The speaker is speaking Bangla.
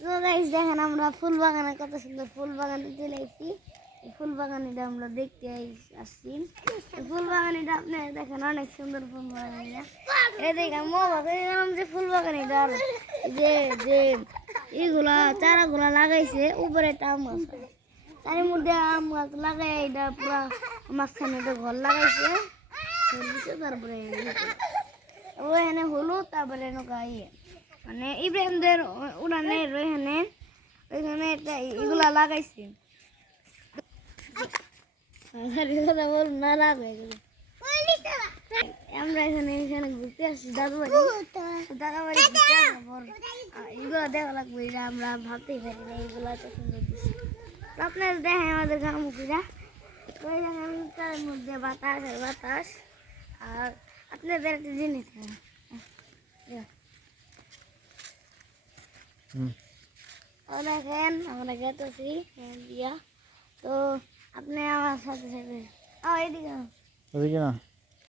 তো গাইস দেখেন আমরা ফুল বাগানে কত সুন্দর ফুল বাগানে চলে এসেছি। ফুল বাগানিটা আমরা দেখতে আসছি। ফুল বাগানিটা আপনি দেখেন অনেক সুন্দর ফুল বাগানিটা। এই দেখেন গেলাম যে ফুল বাগানিটা যে যে এইগুলা চারাগুলা লাগাইছে উপরে একটা আম গাছ, তার মধ্যে আম গাছ লাগাই এটা পুরা মাঝখানে একটা ঘর লাগাইছে। তারপরে ওখানে হলুদ, তারপরে নৌকা ইয়ে মানে ইব্রাহিমদের উড়ানের ওইখানে ওইখানে একটা এগুলা লাগাইছে। কথা বল না রাগ হয়ে গেল। আমরা এখানে এখানে ঘুরতে আসছি দাদু বাড়ি ঘুরতে আসার এগুলো দেখা লাগবে, এটা আমরা ভাবতেই পারি না এগুলো এত সুন্দর দৃশ্য। আপনার দেখেন আমাদের গ্রামমুখীরা ওই তার মধ্যে বাতাস আর বাতাস। আর আপনাদের একটা জিনিস দেখেন আমরা গেতেছি দিয়া, তো আপনি আমার সাথে সাথে এদিকে ওদিকে না